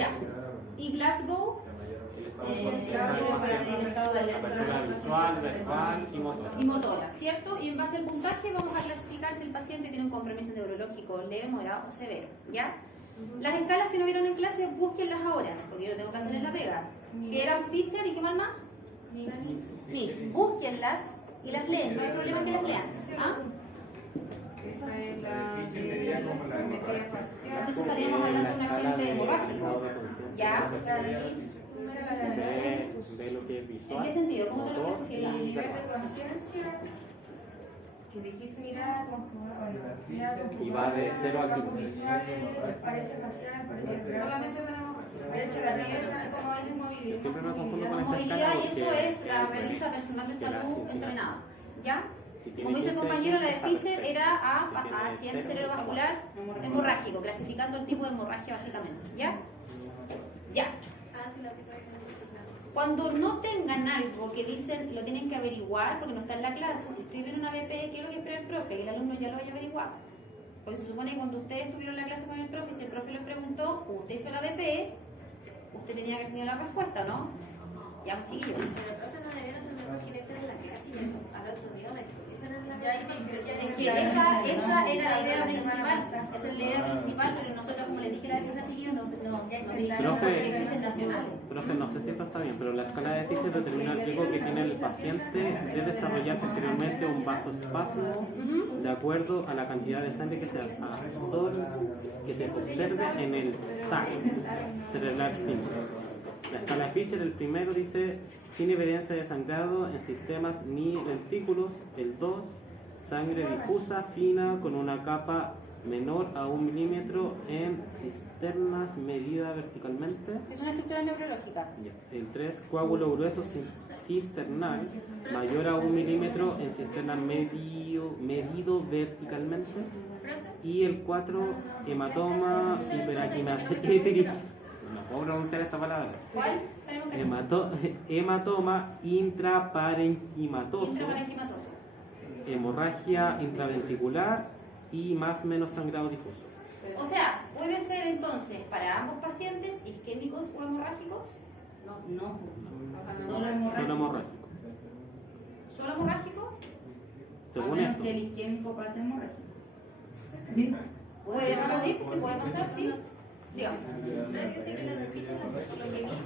Ya. ¿Y Glasgow? Apertura visual, verbal y motora. Y motora, ¿cierto? Y en base al puntaje vamos a clasificar si el paciente tiene un compromiso neurológico leve, moderado o severo, ¿ya? Las escalas que no vieron en clase, búsquenlas ahora, porque yo lo tengo que hacer en la pega. Que eran Fisher y qué más más? NIS. Búsquenlas y las leen, no hay problema que las lean. ¿Ah? Entonces estaríamos hablando de un agente hemorrágico. ¿Ya? De lo que es visual. ¿En qué sentido? ¿Cómo te lo motor clasificas? y Nivel de verbal. conciencia que dijiste mirada con Y va de 0 a 15. parece facial, parece solamente parece la pierna, como es Yo movilidad. siempre me confundo con esta Movilidad, escala y eso porque es la realiza personal de que la salud sensibilidad. entrenado. ¿Ya? Si tiene Como dice el 15, compañero, la de 15 Fischer está era a perfecto. Si tiene accidente 0, cerebrovascular hemorrágico, clasificando el tipo de hemorragia básicamente. ¿Ya? Ya. Cuando no tengan algo que dicen lo tienen que averiguar porque no está en la clase, si estoy viendo una BP, ¿qué es lo que espera el profe? Que el alumno ya lo haya averiguado. Porque se supone que cuando ustedes tuvieron la clase con el profe, si el profe les preguntó, usted hizo la BP, usted tenía que tener la respuesta, ¿no? Ya, pues, chiquillos. Pero el profe no debiera hacer mejor que eso en la clase y al otro día de explicación en la Es que esa era la idea principal, esa es la idea principal, pero nosotros, como les dije la vez pasada, chiquillos, nos dirigimos por directrices nacionales. Profe, no sé si esto está bien, pero la escala de Fischer determina el riesgo que tiene el paciente de desarrollar posteriormente un vasoespasmo de acuerdo a la cantidad de sangre que se absorbe, que se observe en el TAC cerebral simple. La escala de Fischer, el primero dice sin evidencia de sangrado en sistemas ni ventrículos. El 2, sangre difusa, fina, con una capa menor a 1 milímetro en cisternas medida verticalmente. Es una estructura neurológica. El 3, coágulo grueso cisternal, mayor a 1 milímetro en cisterna medido verticalmente. Y el 4, hematoma hiperaquimatétrico. No puedo pronunciar esta palabra. ¿Cuál? Hematoma intraparenquimatoso, Intraparenquimatoso. hemorragia intraventricular y más o menos sangrado difuso. O sea, puede ser entonces para ambos pacientes isquémicos o hemorrágicos. No. Solo hemorrágico. ¿Solo hemorrágico? Según A menos esto. que el isquémico pase hemorrágico. ¿Sí? Puede pasar, sí, se puede pasar, sí. Digamos.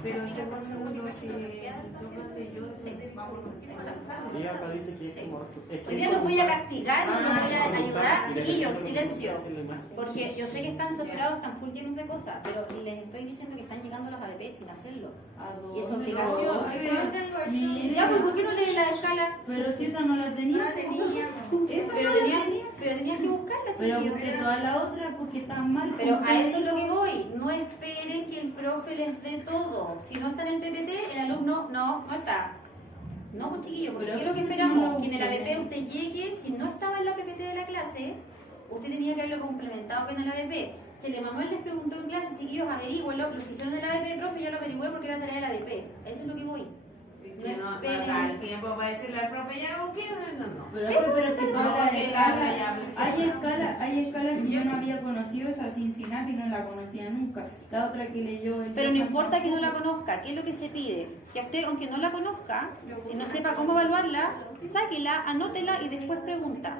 Pero ese segundo Sí, acá dice que es hemorrágico. Hoy día los voy a castigar y no los voy a ayudar. Chiquillos, silencio. Porque yo sé que están saturados, están full llenos de cosas, pero les estoy diciendo que están llegando las ADP sin hacerlo. Y es obligación. Ya, pues, ¿por qué no leen la escala? Pero si esa no la tenía. Esa Pero no la tenían, tenía. pero tenían que buscarla, Pero chiquillos. busqué todas las otras porque están mal. Pero a eso es lo que voy. No esperen que el profe les dé todo. Si no está en el PPT, el alumno no está. No, pues chiquillos, porque Pero ¿qué es lo que no esperamos? lo Que en el busqué. ABP usted llegue, si no estaba en la PPT de la clase, usted tenía que haberlo complementado con el ABP. Si el Emanuel les preguntó en clase, chiquillos, averigüenlo. Lo que hicieron del ABP, profe, ya lo averigüé porque era tarea del ABP. Eso es lo que voy. que no da el tiempo para decirle al profe, ya no quiero, no. Pero, Sí, pero es que todas las porque la escalas, ya- hay escalas que yo no había conocido, esa Cincinnati no la conocía nunca. La otra que leyó el Pero no importa que no la conozca, ¿qué es lo que se pide? Que a usted, aunque no la conozca y no sepa cómo evaluarla, sáquela, anótela y después pregunta.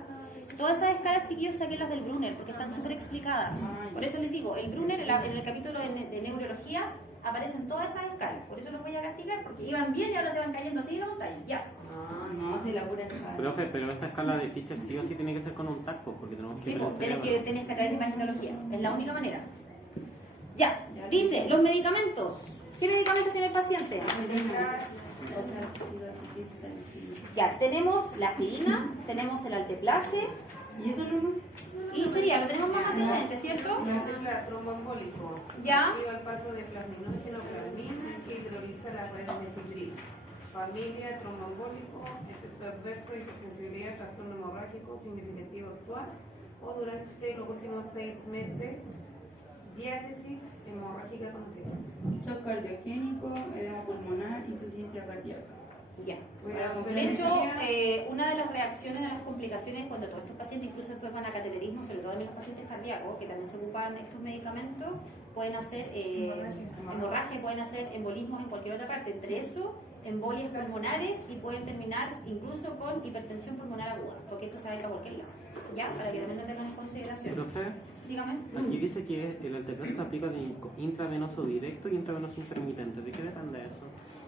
Todas esas escalas, chiquillos, sáquenlas del Brunner porque están súper explicadas. Por eso les digo, el Brunner en el capítulo de neurología aparecen todas esas escalas. Por eso los voy a castigar porque iban bien y ahora se van cayendo así en la montaña. Ya. No, si la pura escala. Profe, pero esta escala de Fischer sí o sí tiene que ser con un taco, porque tenemos que Sí, ver pues, el tienes cerebro. que traer imagenología. Es la única manera. Ya. Dice, los medicamentos. ¿Qué medicamentos tiene el paciente? Ya, tenemos la aspirina, tenemos el alteplase ¿Y eso no? y sería, lo tenemos más antecedentes, ¿cierto? El tromboembólico. Ya. Lleva al paso de plasminógeno, plasmina, que hidroliza la red de fibrina. Familia, tromboembólico, efecto adverso, hipersensibilidad, trastorno hemorrágico, significativo actual o durante los últimos 6 meses, diátesis hemorrágica conocida. Shock cardiogénico, edema pulmonar, insuficiencia cardíaca. Ya. Cuidado con De hecho, enfermería. una de las reacciones, de las complicaciones cuando todos estos pacientes incluso después van a cateterismo, sobre todo en los pacientes cardíacos, que también se ocupan estos medicamentos, pueden hacer hemorragia, pueden hacer embolismos en cualquier otra parte. Entre eso, embolias pulmonares y pueden terminar incluso con hipertensión pulmonar aguda, porque esto se va a ir a cualquier lado. ¿Ya? Para que también lo tengan en consideración. Profe, Dígame. aquí dice que el antidepresivo se aplica de intravenoso directo y intravenoso intermitente. ¿De qué depende eso?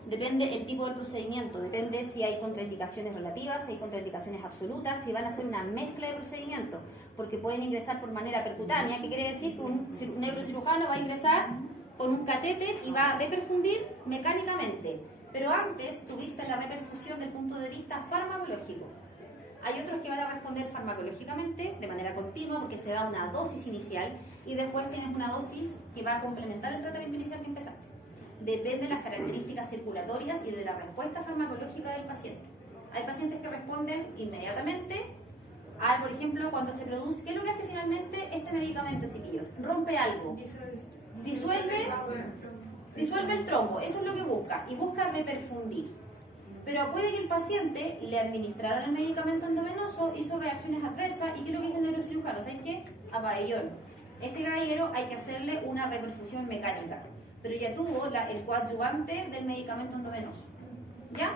Depende el tipo de procedimiento, depende si hay contraindicaciones relativas, si hay contraindicaciones absolutas, si van a hacer una mezcla de procedimientos, porque pueden ingresar por manera percutánea, que quiere decir que un neurocirujano va a ingresar con un catéter y va a reperfundir mecánicamente. Pero antes tuviste la reperfusión del punto de vista farmacológico. Hay otros que van a responder farmacológicamente de manera continua porque se da una dosis inicial y después tienes una dosis que va a complementar el tratamiento inicial que empezaste. Depende de las características circulatorias y de la respuesta farmacológica del paciente. Hay pacientes que responden inmediatamente a, por ejemplo, cuando se produce, ¿qué es lo que hace finalmente este medicamento, chiquillos? Rompe algo, disuelve el trombo, eso es lo que busca, y busca reperfundir. Pero puede que el paciente le administraron el medicamento endovenoso, hizo reacciones adversas, y ¿qué es lo que dice el neurocirujano? ¿Sabes qué? A pabellón. Este caballero hay que hacerle una reperfusión mecánica, pero ya tuvo el coadyuvante del medicamento endovenoso. ¿Ya?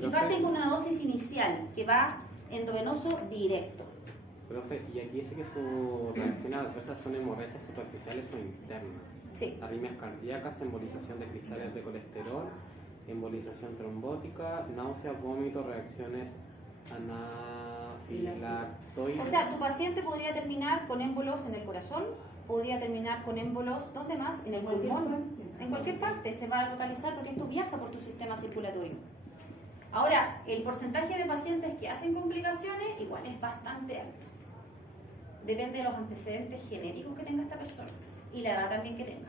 Y parten con una dosis inicial que va endovenoso directo. Profe, y aquí dice que sus reacciones adversas son hemorragias superficiales o internas. Sí. Arritmias cardíacas, embolización de cristales de colesterol, embolización trombótica, náuseas, vómitos, reacciones anafilactoides. O sea, tu paciente podría terminar con émbolos en el corazón, podría terminar con émbolos, ¿dónde más? En el pulmón, en cualquier parte se va a localizar porque esto viaja por tu sistema circulatorio. Ahora, el porcentaje de pacientes que hacen complicaciones igual es bastante alto. Depende de los antecedentes genéticos que tenga esta persona y la edad también que tenga.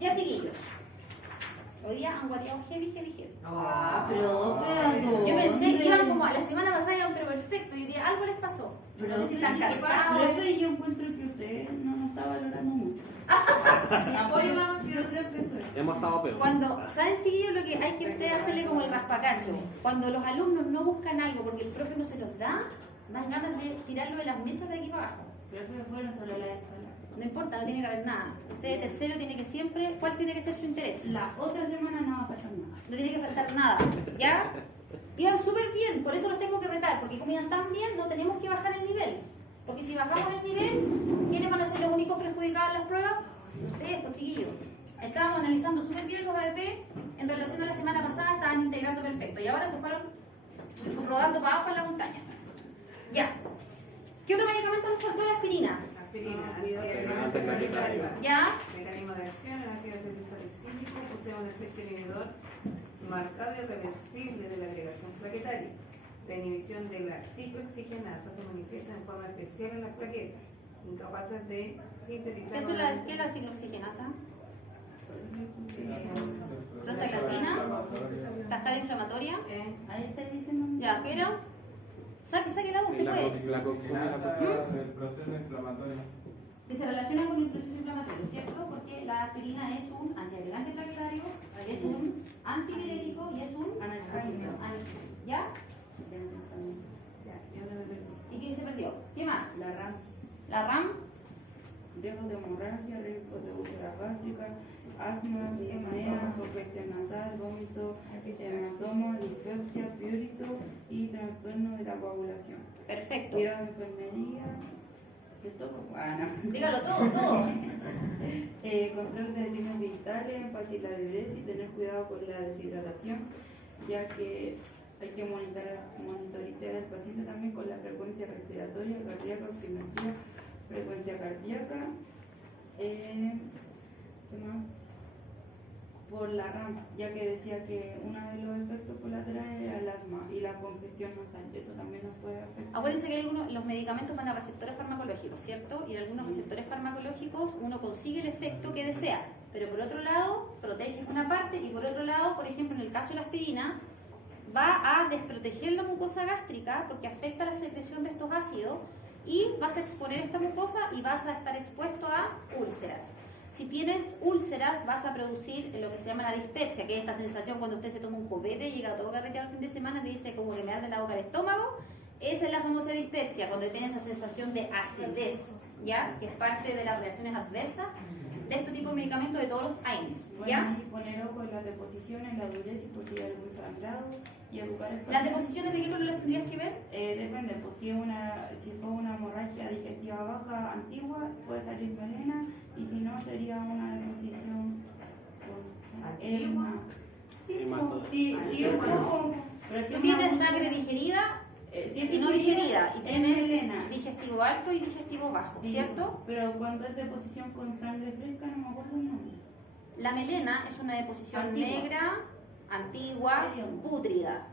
Ya, chiquillos. Hoy día han guateado heavy. Profe, Yo pensé, iban como, la semana pasada iban pero perfecto, y hoy día algo les pasó. No sé si están cansados. Profe, yo encuentro que usted no nos está valorando mucho. Apoyo la moción, creo que soy. Hemos estado peor. Cuando, ¿saben, chiquillos, lo que hay que usted hacerle como el raspacacho? Cuando los alumnos no buscan algo porque el profe no se los da, dan ganas de tirarlo de las mechas de aquí para abajo. Profe, fueron solo la escuela. No importa, no tiene que haber nada. Usted de tercero tiene que siempre, ¿cuál tiene que ser su interés? La otra semana no va a pasar nada. No tiene que faltar nada, ¿ya? Iban súper bien, por eso los tengo que retar, porque como iban tan bien, no tenemos que bajar el nivel. Porque si bajamos el nivel, ¿quiénes van a ser los únicos perjudicados en las pruebas? Ustedes, pues chiquillos. Estábamos analizando súper bien los ABP, en relación a la semana pasada estaban integrando perfecto, y ahora se fueron rodando para abajo en la montaña. Ya. ¿Qué otro medicamento nos faltó? La aspirina. ¿Ya? Mecanismo de acción, el ácido salicílico posee un efecto inhibidor marcado y reversible de la agregación plaquetaria. La inhibición de la ciclooxigenasa se manifiesta en forma especial en las plaquetas, incapaces de sintetizar. ¿Qué es la ciclooxigenasa? ¿Prostaglandina? ¿Cascada inflamatoria? Ahí está diciendo. ¿Ya? ¿Qué era? Saque la voz, usted puede. La cocción y la del proceso inflamatorio. Que se relaciona con el proceso inflamatorio, ¿cierto? Porque la aspirina es un antiagregante plaquetario, es un antipirético y es un Analgésico. analgésico. ¿Ya? ¿Y quién se perdió? ¿Qué más? La RAM. La RAM, Riesgo de hemorragia, riesgo de úlcera gástrica, asma, disnea, congestión nasal, vómito, hematoma, dispepsia, prurito y trastorno de la coagulación. perfecto. Cuidado de enfermería. ¿Qué toco? No. Dígalo todo. Control de signos vitales, fácil la diuresis, tener cuidado con la deshidratación, ya que hay que monitorizar al paciente también con la frecuencia respiratoria, cardíaca, oximetría, frecuencia cardíaca. ¿Qué más? Por la RAM, ya que decía que uno de los efectos colaterales era el asma y la congestión nasal, eso también nos puede afectar. Acuérdense que los medicamentos van a receptores farmacológicos, ¿cierto? Y en algunos receptores farmacológicos uno consigue el efecto que desea, pero por otro lado protege una parte y por otro lado, por ejemplo, en el caso de la aspirina, va a desproteger la mucosa gástrica porque afecta la secreción de estos ácidos y vas a exponer esta mucosa y vas a estar expuesto a úlceras. Si tienes úlceras, vas a producir lo que se llama la dispepsia, que es esta sensación cuando usted se toma un copete, llega todo carreteado al fin de semana y dice como que me arde la boca el estómago. Esa es la famosa dispepsia, cuando tiene esa sensación de acidez, ¿ya? Que es parte de las reacciones adversas de este tipo de medicamentos de todos los AINES, Bueno, ¿ya? y poner ojo en las deposiciones, la dureza y por si hay algún sangrado y educar al ¿Las paciente. deposiciones de qué color las tendrías que ver? Depende, pues si fue una hemorragia digestiva baja antigua, puede salir melena, y si no, sería una deposición ¿Antigua? Sí, es como... pero si Tú es tienes una- sangre digerida si es y no digerida, y es tienes melena. digestivo alto y digestivo bajo, Sí, ¿cierto? Pero cuando es deposición con sangre fresca, no me acuerdo el nombre. La melena es una deposición Antigua. negra, antigua, Hedionda. pútrida.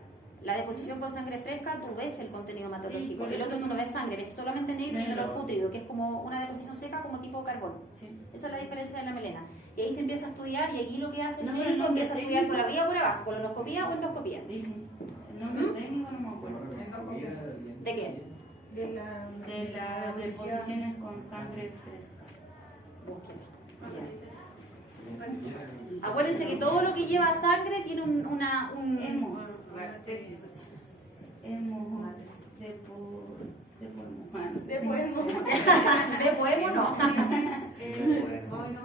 La deposición con sangre fresca, tú ves el contenido hematológico. por El eso otro tú no ves sangre, ves solamente negro y Negro. color pútrido, que es como una deposición seca como tipo carbón. Sí. Esa es la diferencia de la melena. Y ahí se empieza a estudiar, y aquí lo que hace el No, pero médico el nombre empieza a estudiar por técnico- arriba o por abajo, colonoscopía o endoscopía. Dicen, el nombre técnico no me acuerdo. ¿De qué? De la De las deposiciones con sangre fresca. Búsquenlo. Acuérdense que todo lo que lleva sangre tiene un Hemo. Tesis. Hemo. Depo. de poema. de poemo no. Bueno,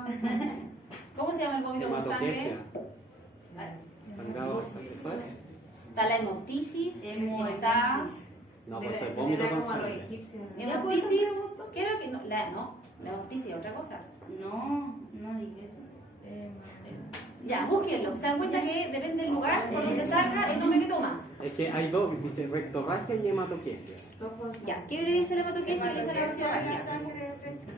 ¿Cómo se llama el vómito con sangre? Hematoquesia. Sangrado bastante suave. Está la hemoptisis, está Hemoepisis. No, pues es vómito con como a los sangre. egipcios. hemoptisis. ¿Qué era lo que no? La hemoptisis es otra cosa. No dije eso. Ya, búsquenlo. Se dan cuenta que depende del lugar por donde salga el nombre que toma. Es que hay dos, dice rectorragia y hematoquesia. Ya, ¿qué le dice la hematoquesia y qué le dice la rectorragia? Sangre fresca.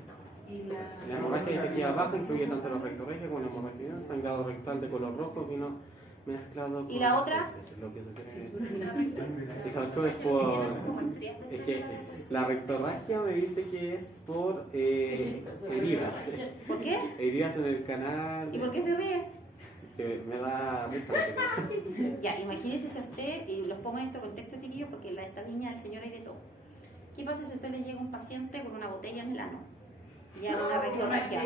Y La hemorragia digestiva baja incluye tanto la rectorragia como la hemorragia, sangrado rectal de color rojo, vino mezclado con... ¿Y la otra? Lo que se cree. Esa otra es por... Es que la rectorragia me dice que es por heridas. ¿Por qué? Heridas en el canal. ¿Y por qué se ríe? Que me da risa lo que Ya, imagínese si a usted, y los pongo en este contexto, chiquillos, porque en esta niña del señor hay de todo. ¿Qué pasa si a usted le llega un paciente con una botella en el ano? Ya en una rectorragia.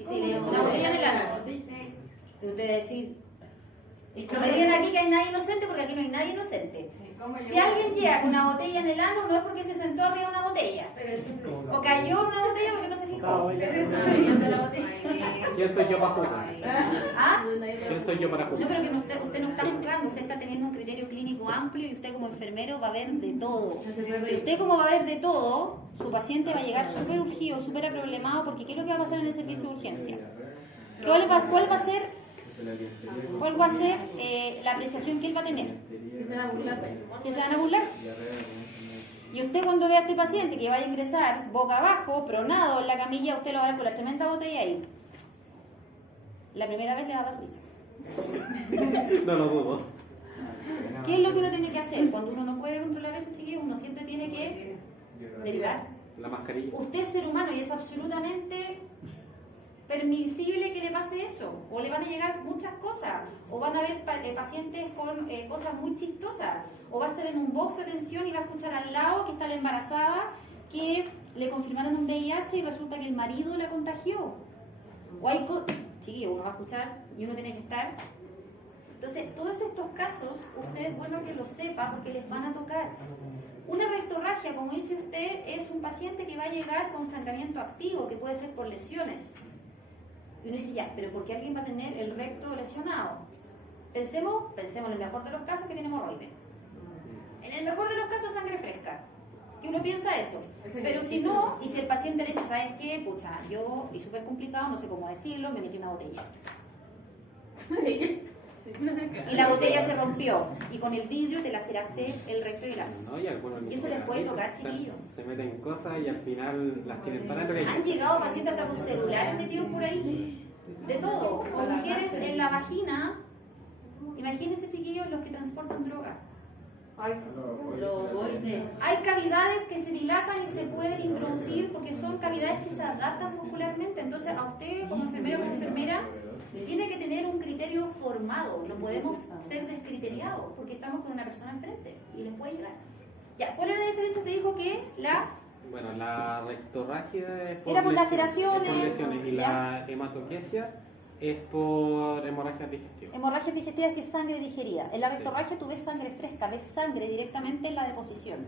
Y si le llega una botella en el ano, y usted va a decir, no me digan aquí que hay nadie inocente, porque aquí no hay nadie inocente. Si alguien llega con una botella en el ano, no es porque se sentó arriba de una botella. O cayó en una botella porque no se fijó. Pero eso está viendo la botella. ¿Quién soy yo para jugar? ¿Ah? ¿Quién soy yo para No, jugar? pero que usted no está juzgando, usted está teniendo un criterio clínico amplio y usted como enfermero va a ver de todo. Y usted como va a ver de todo, su paciente va a llegar súper urgido, súper aproblemado, porque ¿qué es lo que va a pasar en el servicio de urgencia? ¿Cuál va a ser la apreciación que él va a tener? Que se van a burlar. Y usted cuando vea a este paciente que vaya a ingresar boca abajo, pronado en la camilla, usted lo va a ver con la tremenda botella ahí. La primera vez le va a dar risa. No lo dudo. ¿Qué es lo que uno tiene que hacer? Cuando uno no puede controlar eso, chiquillos, uno siempre tiene que derivar. La mascarilla. Usted es ser humano y es absolutamente permisible que le pase eso. O le van a llegar muchas cosas. O van a haber pacientes con cosas muy chistosas. O va a estar en un box de atención y va a escuchar al lado que está la embarazada que le confirmaron un VIH y resulta que el marido la contagió. O hay chiquillos, uno va a escuchar y uno tiene que estar. Entonces, todos estos casos, usted es bueno que lo sepa porque les van a tocar. Una rectorragia, como dice usted, es un paciente que va a llegar con sangramiento activo, que puede ser por lesiones. Y uno dice, ya, pero ¿por qué alguien va a tener el recto lesionado? Pensemos en el mejor de los casos que tiene hemorroides. En el mejor de los casos, sangre fresca. Que uno piensa eso. Pero si no, y si el paciente le dice, ¿sabes qué? Pucha, yo, y súper complicado, no sé cómo decirlo, me metí una botella. Y la botella se rompió. Y con el vidrio te laceraste el recto y el ano. No, y algunos ni Eso siquiera les puede avisan, tocar, chiquillos. Se meten cosas y al final las quieren parar. Pero Han llegado pacientes hasta con celulares metidos por ahí. De todo. O mujeres en la vagina. Imagínense, chiquillos, los que transportan droga. Hay cavidades que se dilatan y se pueden introducir porque son cavidades que se adaptan muscularmente. Entonces, a usted como enfermero o como enfermera tiene que tener un criterio formado. No podemos ser descriteriados porque estamos con una persona enfrente y les puede llegar. Ya, ¿cuál era la diferencia? Te dijo que bueno, la rectorragia es Era por lesiones, laceraciones, es por lesiones, y ya. la hematoquesia es por hemorragias digestivas. hemorragias digestivas, que es sangre digerida. En la rectorragia tú ves sangre fresca, ves sangre directamente en la deposición.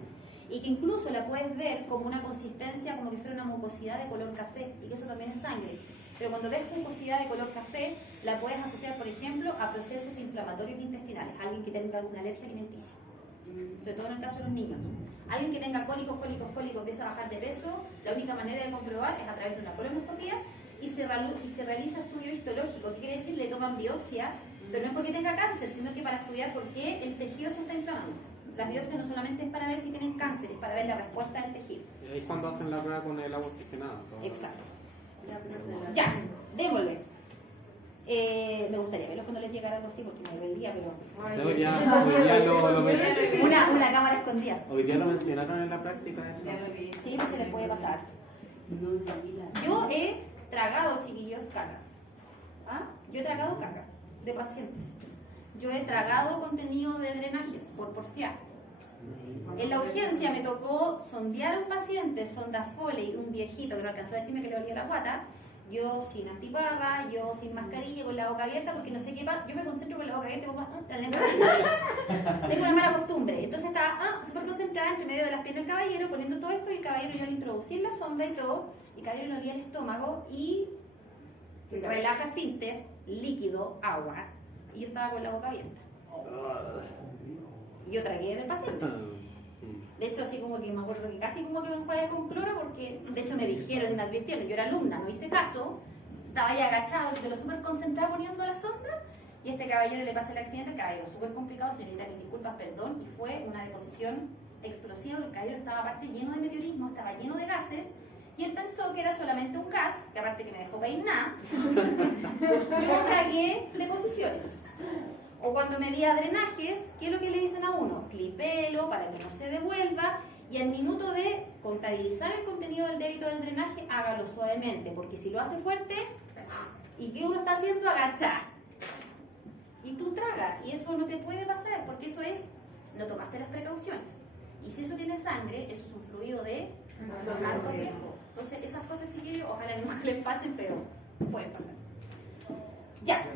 Y que incluso la puedes ver como una consistencia, como que fuera una mucosidad de color café, y que eso también es sangre. Pero cuando ves mucosidad de color café, la puedes asociar, por ejemplo, a procesos inflamatorios intestinales, alguien que tenga alguna alergia alimenticia, sobre todo en el caso de los niños. Alguien que tenga cólicos, empieza a bajar de peso, la única manera de comprobar es a través de una colonoscopia y se realiza estudio histológico. ¿Qué quiere decir? Le toman biopsia, pero no es porque tenga cáncer, sino que para estudiar por qué el tejido se está inflamando. Las biopsias no solamente es para ver si tienen cáncer, es para ver la respuesta del tejido. Y ahí es cuando hacen la prueba con el agua oxigenada. Exacto. Ya, démosle. Me gustaría verlos cuando les llegara algo así, porque me ve el día, pero... O sea, hoy día lo Una cámara escondida. hoy día lo mencionaron en la práctica eso. Sí, pues se les puede pasar. Yo he tragado, chiquillos, caca. ¿Ah? Yo he tragado caca de pacientes. Yo he tragado contenido de drenajes por porfiar. En la urgencia me tocó sondear a un paciente, sonda Foley, un viejito que no alcanzó a decirme que le olía la guata. Yo sin antiparra, yo sin mascarilla, con la boca abierta, porque no sé qué pasa. Yo me concentro con la boca abierta y pongo la lengua. Tengo una mala costumbre. Entonces estaba súper concentrada entre medio de las piernas del caballero, poniendo todo esto, y el caballero yo lo introducí en la sonda y todo, y el caballero le olía el estómago y relaja esfínter, líquido, agua, y yo estaba con la boca abierta. Y yo tragué del paciente. De hecho, así como que me acuerdo que casi como que me enjuagué con cloro, porque de hecho me dijeron y me advirtieron, yo era alumna, no hice caso, estaba ahí agachado, de lo súper concentrado poniendo la sonda, y a este caballero le pasa el accidente, el caballero súper complicado, señorita, mis disculpas, perdón, y fue una deposición explosiva, el caballero estaba aparte lleno de meteorismo, estaba lleno de gases, y él pensó que era solamente un gas, que aparte que me dejó peinar, yo tragué deposiciones. O cuando medía drenajes, ¿qué es lo que le dicen a uno? Clipelo para que no se devuelva, y al minuto de contabilizar el contenido del débito del drenaje, hágalo suavemente, porque si lo hace fuerte, ¿y qué uno está haciendo? Agachar. Y tú tragas, y eso no te puede pasar, porque eso es, no tomaste las precauciones. Y si eso tiene sangre, eso es un fluido de alto riesgo. Entonces, esas cosas, chiquillos, ojalá que nunca les pasen, pero pueden pasar. Ya.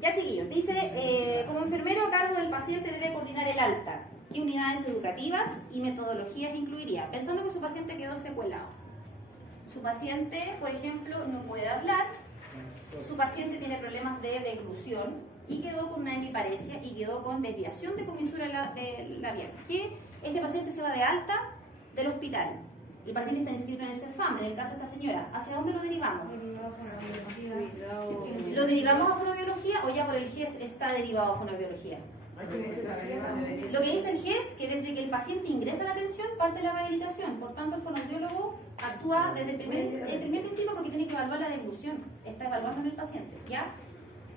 Ya, chiquillos, dice, como enfermero a cargo del paciente debe coordinar el alta. ¿Qué unidades educativas y metodologías incluiría? Pensando que su paciente quedó secuelado. Su paciente, por ejemplo, no puede hablar. Su paciente tiene problemas de deglución y quedó con una hemiparesia y quedó con desviación de comisura labial. ¿Qué? Este paciente se va de alta del hospital. El paciente está inscrito en el CESFAM, en el caso de esta señora. ¿Hacia dónde lo derivamos? ¿Lo derivamos a fonoaudiología o ya por el GES está derivado a fonoaudiología? Lo que dice el GES, que desde que el paciente ingresa a la atención parte la rehabilitación. Por tanto, el fonoaudiólogo actúa desde el primer principio porque tiene que evaluar la deglución. Está evaluando en el paciente, ¿ya?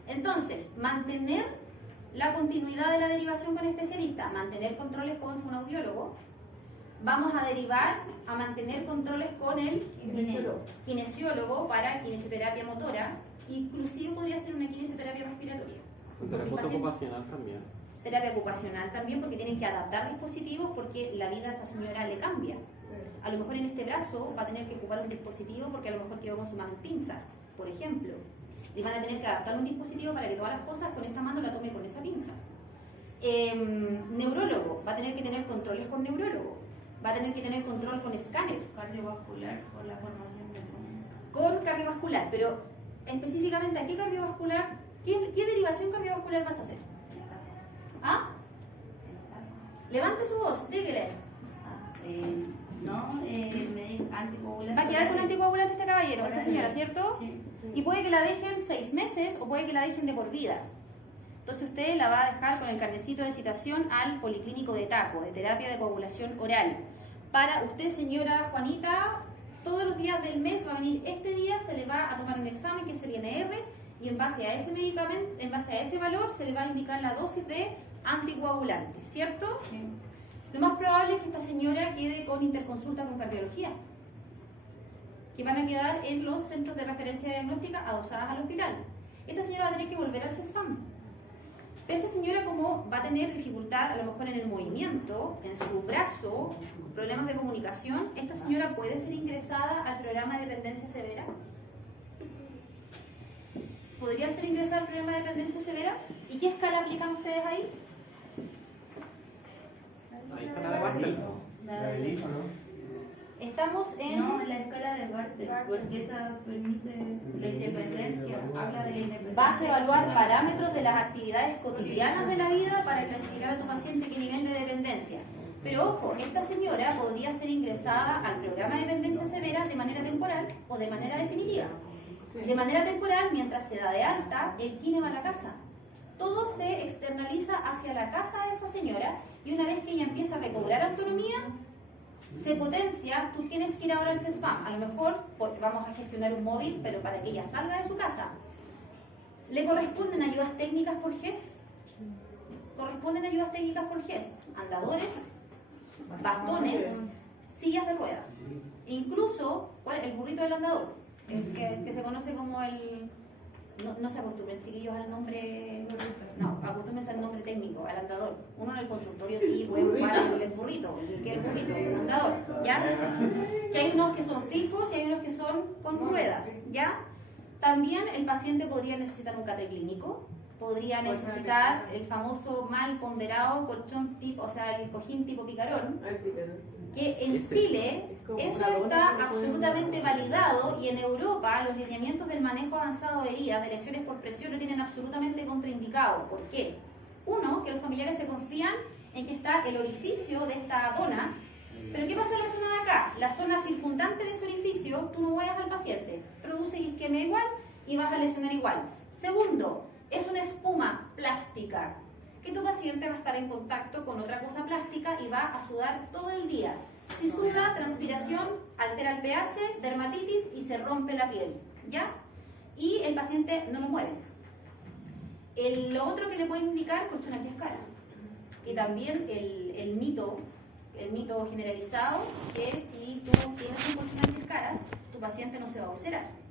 Entonces, mantener la continuidad de la derivación con especialista, mantener controles con fonoaudiólogo. Vamos a derivar a mantener controles con el kinesiólogo para kinesioterapia motora, inclusive podría ser una kinesioterapia respiratoria. Terapeuta ocupacional también. Terapia ocupacional también, porque tienen que adaptar dispositivos porque la vida a esta señora le cambia. A lo mejor en este brazo va a tener que ocupar un dispositivo porque a lo mejor quedó con su mano en pinza, por ejemplo. Le van a tener que adaptar un dispositivo para que todas las cosas con esta mano la tome con esa pinza. Neurólogo, va a tener que tener controles con neurólogo. Va a tener que tener control con escáner. Cardiovascular por la formación de Con cardiovascular, pero específicamente ¿a qué cardiovascular? ¿Qué derivación cardiovascular vas a hacer? ¿Ah? Levante su voz, dígale. Anticoagulante. Va a quedar con anticoagulante este caballero, esta señora, ¿cierto? Sí. Y puede que la dejen 6 meses o puede que la dejen de por vida. Entonces usted la va a dejar con el carnecito de citación al policlínico de Taco, de terapia de coagulación oral. Para usted, señora Juanita, todos los días del mes va a venir este día, se le va a tomar un examen que es el INR y en base a ese medicamento, en base a ese valor, se le va a indicar la dosis de anticoagulante, ¿cierto? Sí. Lo más probable es que esta señora quede con interconsulta con cardiología, que van a quedar en los centros de referencia diagnóstica adosadas al hospital. Esta señora va a tener que volver al CESFAM. Esta señora, como va a tener dificultad a lo mejor en el movimiento, en su brazo, problemas de comunicación, esta señora puede ser ingresada al programa de dependencia severa. ¿Podría ser ingresada al programa de dependencia severa? ¿Y qué escala aplican ustedes ahí? Ahí está la de Bartels. La del hijo, ¿no? Estamos en... No, en la escala de Bartel, porque esa permite la independencia, habla de la independencia. Vas a evaluar parámetros de las actividades cotidianas de la vida para clasificar a tu paciente qué nivel de dependencia. Pero ojo, esta señora podría ser ingresada al programa de dependencia severa de manera temporal o de manera definitiva. De manera temporal, mientras se da de alta, el kine va a la casa. Todo se externaliza hacia la casa de esta señora y una vez que ella empieza a recobrar autonomía, se potencia. Tú tienes que ir ahora al CESFAM. A lo mejor vamos a gestionar un móvil, pero para que ella salga de su casa. ¿Le corresponden ayudas técnicas por GES? Corresponden ayudas técnicas por GES. Andadores, bastones, sillas de ruedas. Incluso el burrito del andador, que se conoce como el... No se acostumbren, chiquillos, al nombre... No, acostúmbrense al nombre técnico, al andador. Uno en el consultorio sí puede ocupar el burrito. ¿Qué es el burrito? El andador, ¿ya? Que hay unos que son fijos y hay unos que son con ruedas, ¿ya? También el paciente podría necesitar un catre clínico, podría necesitar el famoso mal ponderado colchón tipo, o sea, el cojín tipo picarón, que en Chile eso está absolutamente validado y en Europa los lineamientos del manejo avanzado de heridas, de lesiones por presión, lo tienen absolutamente contraindicado. ¿Por qué? Uno, que los familiares se confían en que está el orificio de esta dona, pero ¿qué pasa en la zona de acá? La zona circundante de ese orificio, tú no mueves al paciente, produce isquemia igual y vas a lesionar igual. Segundo, es una espuma plástica, que tu paciente va a estar en contacto con otra cosa plástica y va a sudar todo el día. Si suda, transpiración, altera el pH, dermatitis y se rompe la piel, ¿ya? Y el paciente no lo mueve. Lo otro que le puede indicar, colchón antiescara. Y también el mito generalizado, que si tú tienes un colchón antiescaras, tu paciente no se va a ulcerar.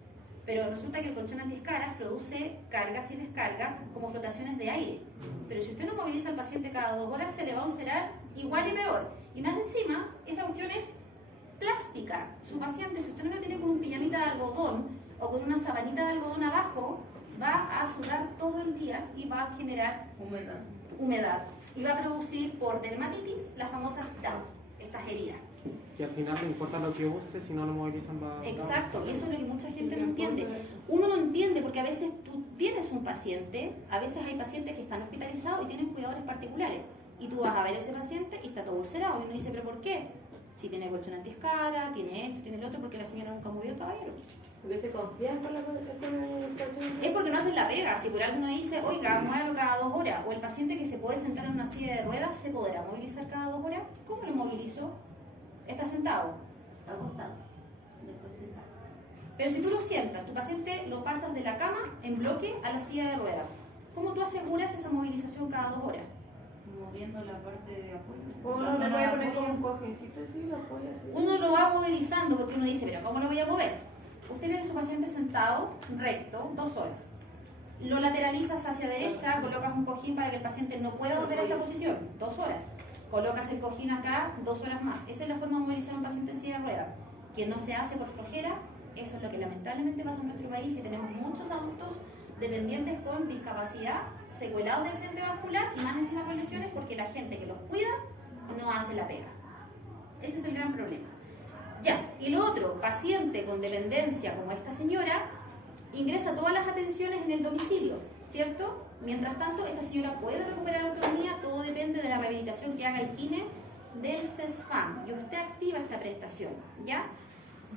Pero resulta que el colchón antiescaras produce cargas y descargas como flotaciones de aire. Pero si usted no moviliza al paciente cada 2 horas, se le va a ulcerar igual y peor. Y más encima, esa cuestión es plástica. Su paciente, si usted no lo tiene con un pijamita de algodón o con una sabanita de algodón abajo, va a sudar todo el día y va a generar humedad. Y va a producir por dermatitis las famosas DAO, estas heridas. Que al final no importa lo que use, si no lo movilizan va... Exacto, y eso es lo que mucha gente no entiende. Uno no entiende porque a veces tú tienes un paciente, a veces hay pacientes que están hospitalizados y tienen cuidadores particulares. Y tú vas a ver a ese paciente y está todo ulcerado. Y uno dice, ¿pero por qué? Si tiene colchón antiescara, tiene esto, tiene el otro, porque la señora nunca movió el caballero. ¿Porque se confían con la cosa que tiene el colchón? Es porque no hacen la pega. Si por algo uno dice, oiga, muévalo cada 2 horas, o el paciente que se puede sentar en una silla de ruedas, ¿se podrá movilizar cada 2 horas? ¿Cómo lo movilizo? Está sentado. Está acostado. Después sentado. Pero si tú lo sientas, tu paciente lo pasas de la cama en bloque a la silla de ruedas. ¿Cómo tú aseguras esa movilización cada 2 horas? Moviendo la parte de apoyo. Uno se puede poner como un cojincito así, lo apoya así. Uno lo va movilizando porque uno dice, pero ¿cómo lo voy a mover? Usted tiene a su paciente sentado, recto, 2 horas. Lo lateralizas hacia derecha, colocas un cojín para que el paciente no pueda volver a esta posición, 2 horas. Colocas el cojín acá, 2 horas más. Esa es la forma de movilizar a un paciente en silla de ruedas. Que no se hace por flojera, eso es lo que lamentablemente pasa en nuestro país y tenemos muchos adultos dependientes con discapacidad, secuelados de accidente vascular y más encima con lesiones porque la gente que los cuida no hace la pega. Ese es el gran problema. Ya, y lo otro, paciente con dependencia como esta señora, ingresa todas las atenciones en el domicilio, ¿cierto? Mientras tanto, esta señora puede recuperar autonomía, todo depende de la rehabilitación que haga el kine del CESFAM. Y usted activa esta prestación, ¿ya?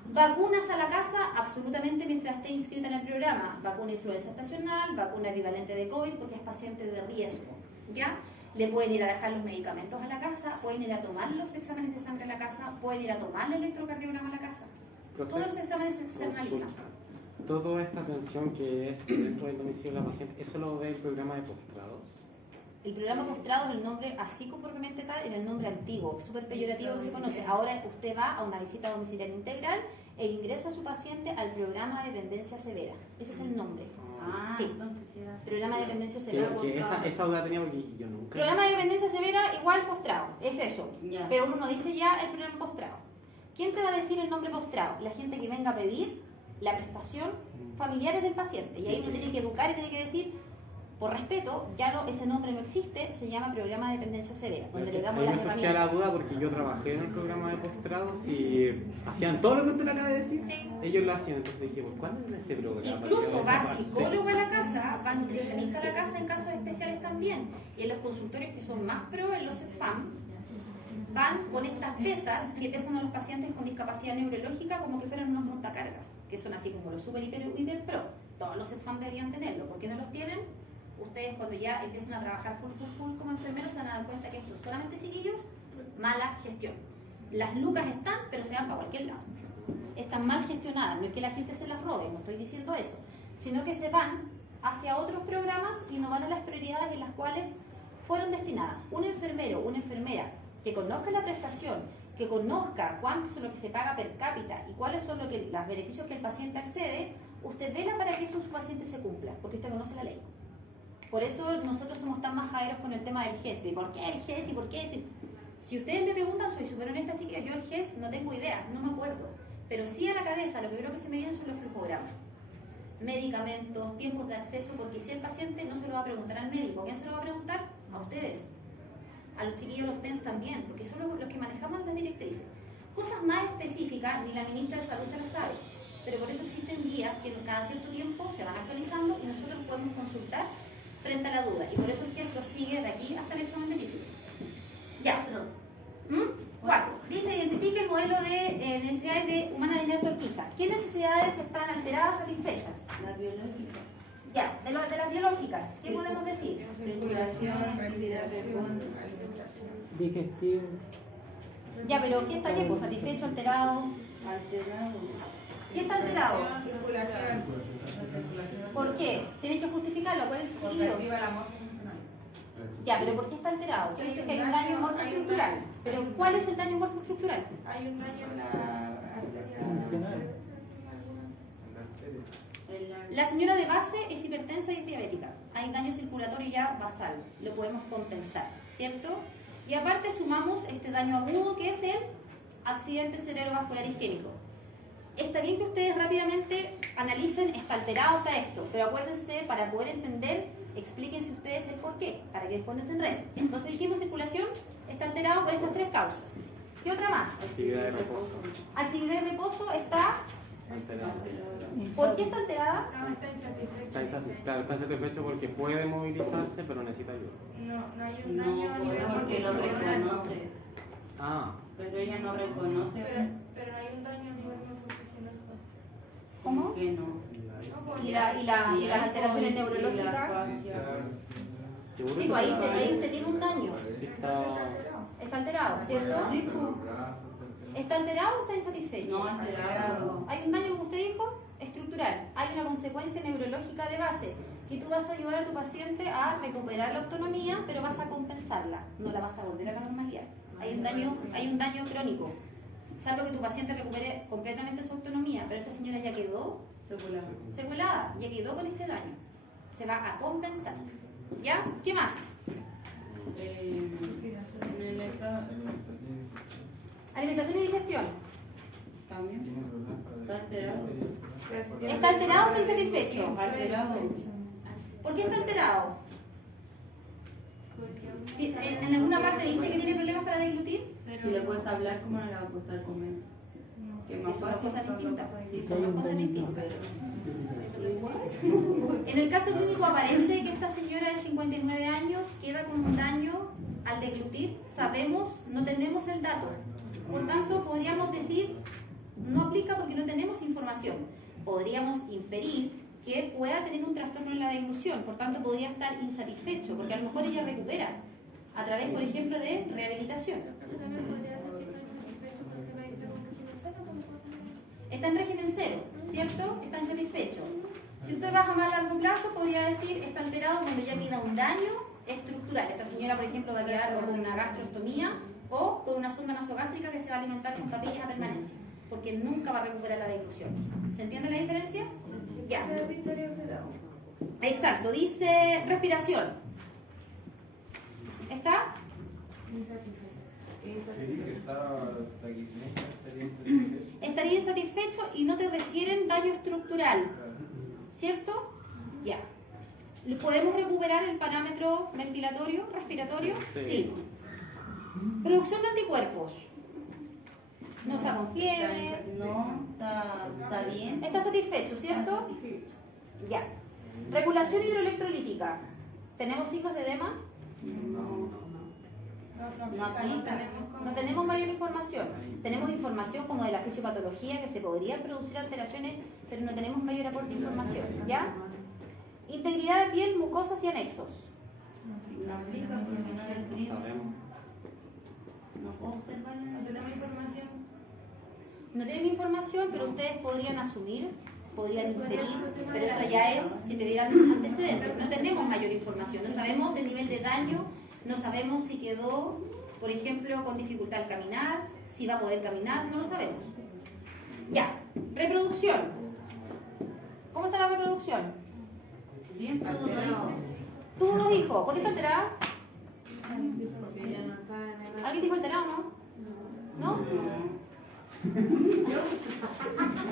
Vacunas a la casa, absolutamente mientras esté inscrita en el programa. Vacuna influenza estacional, vacuna bivalente de COVID, porque es paciente de riesgo, ¿ya? Le pueden ir a dejar los medicamentos a la casa, pueden ir a tomar los exámenes de sangre a la casa, pueden ir a tomar el electrocardiograma a la casa. Todos los exámenes se externalizan. Toda esta atención que es dentro del domicilio de la paciente, ¿eso lo ve el programa de postrados? El programa postrado es el nombre, así como propiamente tal, era el nombre antiguo, súper peyorativo que se conoce. Ahora usted va a una visita domiciliaria integral e ingresa a su paciente al programa de dependencia severa. Ese es el nombre. Ah, Sí. entonces sí era. Programa de dependencia Sí, severa. porque esa duda tenía porque yo nunca... Programa de dependencia severa igual postrado, es eso. Ya. Pero uno no dice ya el programa postrado. ¿Quién te va a decir el nombre postrado? La gente que venga a pedir la prestación, familiares del paciente. Y ahí uno tiene que educar y tiene que decir, Por respeto, ya no, ese nombre no existe, se llama programa de dependencia severa, donde le damos Ahí las me surgía la herramientas. duda porque yo trabajé en el programa de postrados y hacían todo lo que usted acaba de decir. Sí. Ellos lo hacían, entonces dije, pues, ¿cuál es ese programa? Incluso va psicólogo a la casa, va nutricionista a la casa en casos especiales también. Y en los consultorios que son más pro, en los SFAM, van con estas pesas que pesan a los pacientes con discapacidad neurológica como que fueran unos montacargas, que son así como los super, hiper pro. Todos los SFAM deberían tenerlo. ¿Por qué no los tienen? Ustedes cuando ya empiezan a trabajar full como enfermeros se van a dar cuenta que esto es solamente, chiquillos, mala gestión. Las lucas están, pero se van para cualquier lado. Están mal gestionadas, no es que la gente se las robe, no estoy diciendo eso, sino que se van hacia otros programas y no van a las prioridades en las cuales fueron destinadas. Un enfermero, una enfermera que conozca la prestación, que conozca cuánto es lo que se paga per cápita y cuáles son los beneficios que el paciente accede, usted vela para que eso su paciente se cumpla, porque usted conoce la ley. Por eso nosotros somos tan majaderos con el tema del GES. ¿Y por qué el GES? ¿Y por qué ese? Si ustedes me preguntan, soy súper honesta, chiquillos, yo el GES no tengo idea, no me acuerdo. Pero sí a la cabeza, lo primero que se me viene son los flujogramas. Medicamentos, tiempos de acceso, porque si el paciente no se lo va a preguntar al médico, ¿a quién se lo va a preguntar? A ustedes. A los chiquillos, los TENS también, porque son los que manejamos las directrices. Cosas más específicas, ni la ministra de Salud se las sabe. Pero por eso existen guías que cada cierto tiempo se van actualizando y nosotros podemos consultar frente a la duda. Y por eso el GES lo sigue de aquí hasta el examen de título. Ya. ¿Cuál? Dice, identifique el modelo de necesidades humana de Néstor Pisa. ¿Qué necesidades están alteradas, satisfechas? La biológica. Ya, de las biológicas, ¿qué podemos decir? Circulación, respiración. Digestivo. Ya, pero ¿qué está bien? ¿Satisfecho, alterado? Alterado. ¿Qué está alterado? Circulación. ¿Por qué? Tienen que justificarlo, acuérdense, chiquillos. Ya, pero ¿por qué está alterado? Tú dices que hay un daño morfoestructural. Pero ¿cuál es el daño morfoestructural? Hay un daño en la arteria. La señora de base es hipertensa y es diabética. Hay daño circulatorio ya basal. Lo podemos compensar, ¿cierto? Y aparte sumamos este daño agudo que es el accidente cerebrovascular isquémico. Está bien que ustedes rápidamente analicen, está alterado, está esto, pero acuérdense, para poder entender, explíquense ustedes el por qué, para que después no se enreden. Entonces dijimos circulación, está alterado por estas tres causas. ¿Qué otra más? Actividad de reposo. Actividad de reposo está... Alterado. ¿Por qué está alterada? No, está insatisfecho. Claro, está insatisfecho porque puede movilizarse, pero necesita ayuda. No hay un daño a nivel Porque lo reconoce. Ah, Pero ella no reconoce. Pero hay un daño a nivel morfofuncional. ¿Cómo? Que no. Y las alteraciones neurológicas. ¿seguro? Sí, pues ahí usted tiene un daño. Está... Está alterado, ¿cierto? ¿Está alterado o está insatisfecho? No alterado. Hay un daño, como usted dijo, estructural. Hay una consecuencia neurológica de base, que tú vas a ayudar a tu paciente a recuperar la autonomía, pero vas a compensarla, no la vas a volver a la normalidad. Hay un daño crónico. Salvo que tu paciente recupere completamente su autonomía, pero esta señora ya quedó secuelada, ya quedó con este daño. Se va a compensar. ¿Ya? ¿Qué más? Alimentación y digestión. También. Está alterado. ¿Está alterado o está insatisfecho? Alterado. ¿Por qué está alterado? ¿En alguna parte dice que tiene problemas para deglutir? Si le cuesta hablar, ¿cómo no le va a costar comer? Que más Son dos fácil. cosas distintas. Sí, Son dos cosas distintas. Pero igual. En el caso clínico aparece que esta señora de 59 años queda con un daño al deglutir. Sabemos, no tenemos el dato. Por tanto, podríamos decir, no aplica porque no tenemos información. Podríamos inferir que pueda tener un trastorno en la deglución, por tanto podría estar insatisfecho, porque a lo mejor ella recupera a través, por ejemplo, de rehabilitación. También podría ser que está insatisfecho por el tema de que está con régimen cero, como podemos Está en régimen cero, ¿cierto? Está insatisfecho. Si usted baja más a largo plazo, podría decir está alterado cuando ya queda un daño estructural. Esta señora, por ejemplo, va a quedar o con una gastrostomía o con una sonda nasogástrica que se va a alimentar con papillas a permanencia, porque nunca va a recuperar la deglución. ¿Se entiende la diferencia? Ya. Exacto, dice respiración. ¿Está? Estaría insatisfecho y no te refieren daño estructural, ¿cierto? Ya. ¿Podemos recuperar el parámetro ventilatorio, respiratorio? Sí. Producción de anticuerpos. No está con fiebre. No, está bien. Está satisfecho, ¿cierto? Ya. Regulación hidroelectrolítica. ¿Tenemos signos de edema? No tenemos mayor información. Tenemos información como de la fisiopatología, que se podrían producir alteraciones, pero no tenemos mayor aporte de información. ¿Ya? Integridad de piel, mucosas y anexos. No aplica porque no era el No frío. sabemos. No puedo observar No nada. tenemos información. No tienen información, pero ustedes podrían asumir, podrían inferir, pero eso ya es si te dieran antecedentes. No tenemos mayor información, no sabemos el nivel de daño, no sabemos si quedó, por ejemplo, con dificultad al caminar, si va a poder caminar, no lo sabemos. Ya, reproducción. ¿Cómo está la reproducción? Bien, todo bien. Tuvo 2 hijos, ¿por qué está alterada? Porque ella no está en edad. ¿Alguien dijo alterado, no? ¿No?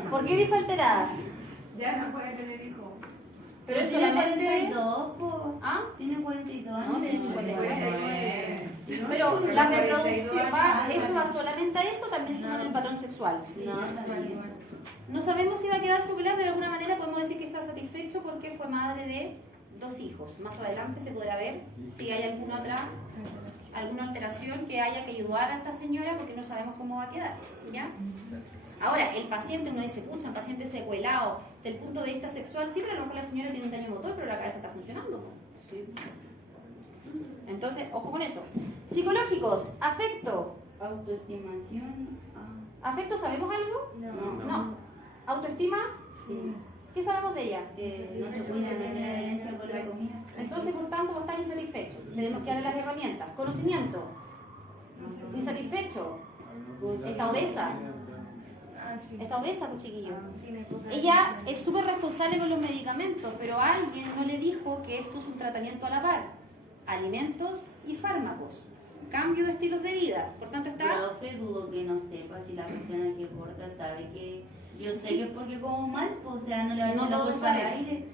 ¿Por qué dijo alterada? Ya no puede tener hijos. Pero es Tiene solamente... 42, po. ¿Ah? Tiene 42 años. No, tiene 59. 59. Pero la reproducción va, ¿eso va solamente a eso o también suma en el patrón sexual? No, está bien. No sabemos si va a quedar celular, de alguna manera podemos decir que está satisfecho porque fue madre de 2 hijos. Más adelante se podrá ver si hay alguna alteración que haya que ayudar a esta señora porque no sabemos cómo va a quedar. ¿Ya? Ahora, el paciente, uno dice, pucha, el paciente secuelado del punto de vista sexual, sí, pero a lo mejor la señora tiene un daño motor, pero la cabeza está funcionando. Entonces, ojo con eso. Psicológicos, afecto. Autoestimación. ¿Afecto sabemos algo? No. No. ¿Autoestima? Sí. ¿Qué sabemos de ella? Que no se cuida, no tiene adherencia con la comida. Entonces, por tanto, va a estar insatisfecho. Tenemos que darle las herramientas. Conocimiento. Insatisfecho. Está obesa. Ah, sí. Está obesa, pues, chiquillo. Tiene poca Ella atención. es súper responsable con los medicamentos, pero alguien no le dijo que esto es un tratamiento a la par. Alimentos y fármacos. Cambio de estilos de vida. Por tanto, está... Profe, dudo que no sepa si la persona que corta sabe que... Yo sé que es porque como mal, pues, o sea, no le va a No echar la todos culpa al saben. aire.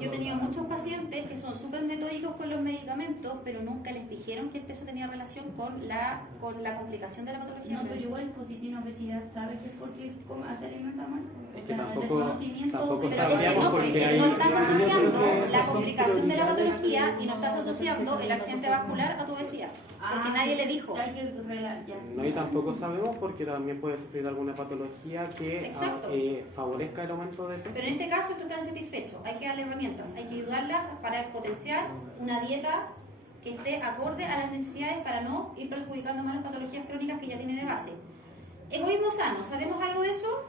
Yo he tenido muchos pacientes que son súper metódicos con los medicamentos, pero nunca les dijeron que el peso tenía relación con la complicación de la patología. No, pero igual, pues si tiene obesidad, sabe que es porque se alimenta mal. Es O que sea, tampoco Pero es que sabríamos no, porque porque hay... no estás asociando la complicación de la patología y no estás asociando el accidente vascular a tu obesidad. Porque nadie le dijo. Hay que ya. No, y tampoco sabemos porque también puede sufrir alguna patología que Exacto. favorezca el aumento de peso. Pero en este caso esto está insatisfecho. Hay que darle herramientas, hay que ayudarla para potenciar una dieta que esté acorde a las necesidades para no ir perjudicando más las patologías crónicas que ya tiene de base. Egoísmo sano, ¿sabemos algo de eso?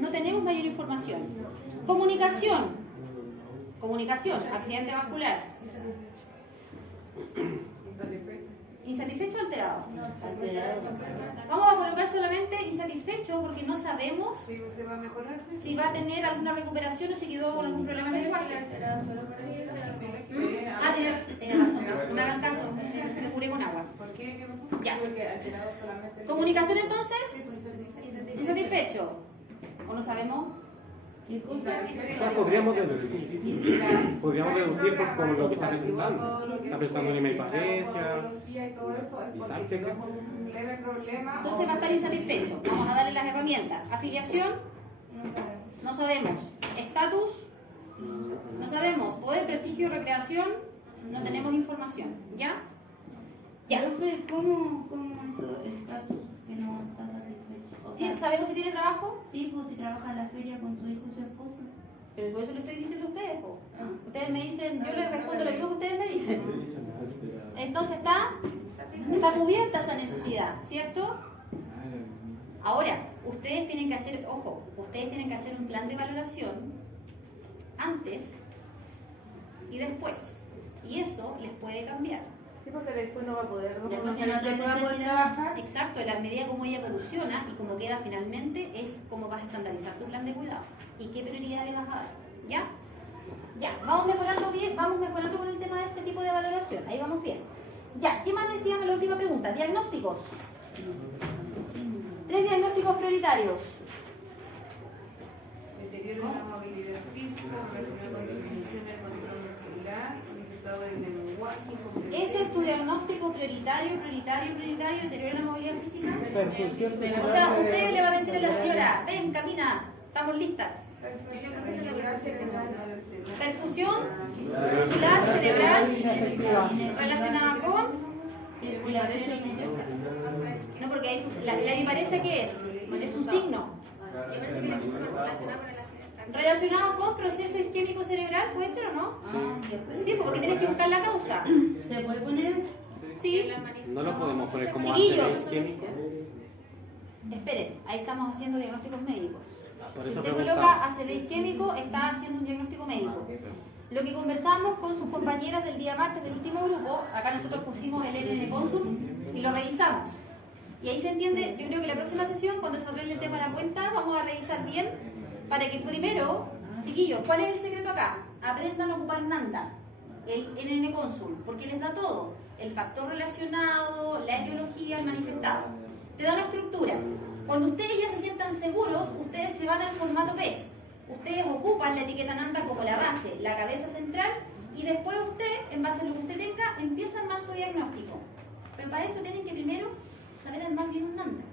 No tenemos mayor información. Comunicación. Comunicación, accidente vascular. ¿Insatisfecho o alterado? Vamos a colocar solamente insatisfecho porque no sabemos Sí, se va a mejorar. si va a tener alguna recuperación o si quedó con algún problema en el lenguaje. Tiene razón, no me hagan caso, me curé con agua. ¿Por qué? ¿Qué pasó? Ya. Porque alterado solamente. Comunicación entonces, insatisfecho. ¿O no sabemos? ¿Qué cosa? O sea, podríamos deducir por como lo que está presentando. Está presentando una hiperparesia. Y todo eso es Y porque salte. quedó con un leve problema. Entonces va a estar insatisfecho. Vamos a darle las herramientas. Afiliación, No sabemos. no sabemos. Estatus, no sabemos. Poder, prestigio, recreación, no tenemos información. ¿Ya? Ya. Profe, ¿cómo eso estatus que no está satisfecho? O sea, ¿Sabemos si tiene trabajo? sí, pues si trabaja en la feria con su hijo y su esposa. Pero por eso le estoy diciendo a ustedes, po. Ustedes me dicen, yo les respondo lo mismo que ustedes me dicen. Entonces está cubierta esa necesidad, ¿cierto? Ahora, ustedes tienen que hacer, ojo, ustedes tienen que hacer un plan de valoración antes y después. Y eso les puede cambiar. Sí, porque después no va a poder, Ya, no pues, ya no tiene va a poder necesidad. trabajar. Exacto, en la medida como ella evoluciona y como queda finalmente, es como vas a estandarizar tu plan de cuidado y qué prioridad le vas a dar. ¿Ya? Ya, vamos mejorando bien, vamos mejorando con el tema de este tipo de valoración. Ahí vamos bien. Ya, ¿qué más decíamos en la última pregunta? Diagnósticos. 3 diagnósticos prioritarios. Deterioro de la movilidad física, relacionado con la definición del control ¿Ese es tu diagnóstico prioritario, deterioro de la movilidad física? Perfusión de O sea, usted le va a decir a la señora, ven, camina, estamos listas. Perfusión muscular cerebral relacionada con... No, porque ahí la biparesia, ¿qué es? Es un signo. Relacionado con proceso isquémico cerebral, ¿puede ser o no? Sí, porque tienes que buscar la causa. ¿Se puede poner eso? Sí. No lo podemos poner como Chiquillos. ACV isquémico. Esperen, ahí estamos haciendo diagnósticos médicos. Por Si eso usted preguntaba. coloca ACV isquémico, está haciendo un diagnóstico médico. Lo que conversamos con sus compañeras del día martes del último grupo, acá nosotros pusimos el N de Consum y lo revisamos. Y ahí se entiende, yo creo que la próxima sesión, cuando se arregle el tema de la cuenta, vamos a revisar bien para que primero, chiquillos, ¿cuál es el secreto acá? Aprendan a ocupar NANDA, el NN Consul, porque les da todo. El factor relacionado, la etiología, el manifestado. Te da una estructura. Cuando ustedes ya se sientan seguros, ustedes se van al formato PES. Ustedes ocupan la etiqueta NANDA como la base, la cabeza central, y después usted, en base a lo que usted tenga, empieza a armar su diagnóstico. Pero para eso tienen que primero saber armar bien un NANDA.